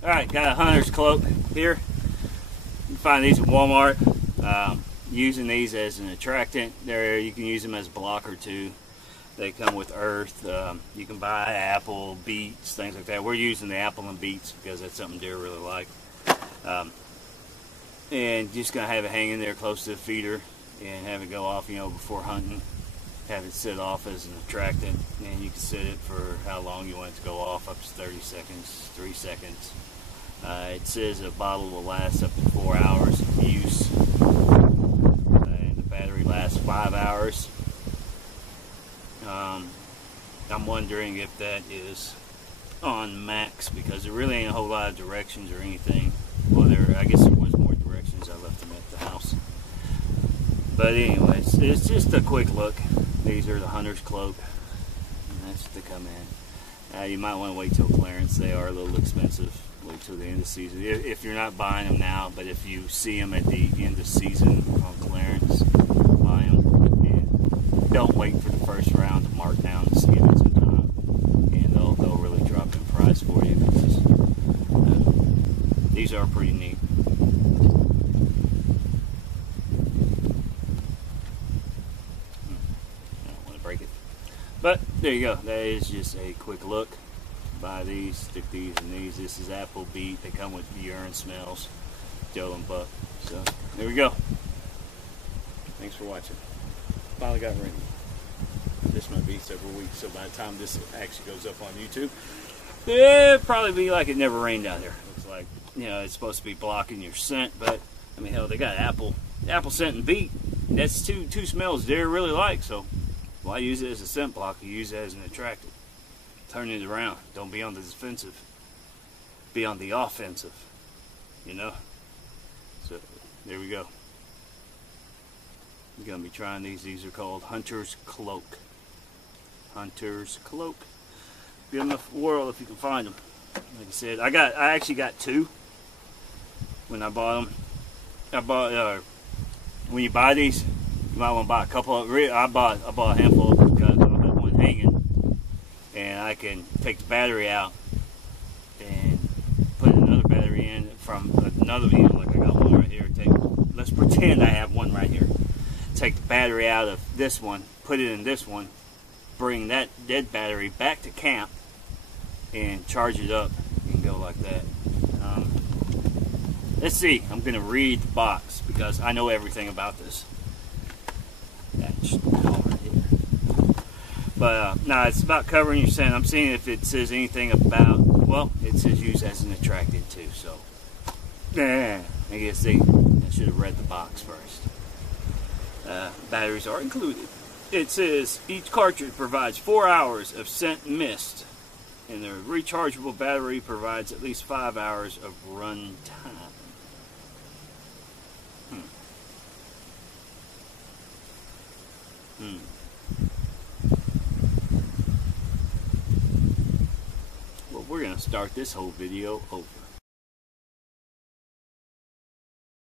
Alright, got a hunter's cloak here. You can find these at Walmart. Using these as an attractant. There, you can use them as a blocker too. They come with earth. You can buy apple, beets, things like that. We're using the apple and beets because that's something deer really like. And just gonna have it hanging there close to the feeder and have it go off, before hunting. Have it sit off as an attractant, and you can set it for how long you want it to go off, up to 30 seconds, 3 seconds. It says a bottle will last up to 4 hours of use, and the battery lasts 5 hours. I'm wondering if that is on max, because there really ain't a whole lot of directions or anything. Well, I guess there was more directions. I left them at the house. But anyways, it's just a quick look. These are the hunter's cloak, and that's what they come in. You might want to wait till clearance. They are a little expensive. Wait till the end of the season. If you're not buying them now, but if you see them at the end of season on clearance, buy them. And don't wait for the first round to mark down to give it some time, and they'll really drop in price for you. Because, these are pretty neat. But there you go. That is just a quick look. Buy these, stick these in these. This is apple, beet. They come with urine smells, Joe and Buck. So there we go. Thanks for watching. Finally got rain. This might be several weeks, so by the time this actually goes up on YouTube, it'll probably be like it never rained out here. Looks like, it's supposed to be blocking your scent, but I mean, hell, they got apple scent and beet. That's two smells deer really like. So why use it as a scent blocker? Use it as an attractant. Turn it around. Don't be on the defensive. Be on the offensive. So there we go. I'm gonna be trying these. These are called Hunter's Cloak. Hunter's Cloak. Good enough world if you can find them. Like I said, I actually got two when I bought them. When you buy these, you might want to buy a couple of. I bought a handful of them because I had one hanging, and I can take the battery out and put another battery in from another like I got one right here. Let's pretend I have one right here. Take the battery out of this one, put it in this one, bring that dead battery back to camp, and charge it up and go like that. Let's see. I'm gonna read the box because I know everything about this. But no, it's about covering your scent. I'm seeing if it says anything about, well, it says use as an attractant too, so I guess I should have read the box first. Batteries are included. It says each cartridge provides 4 hours of scent mist, and the rechargeable battery provides at least 5 hours of run time. Well, we're going to start this whole video over.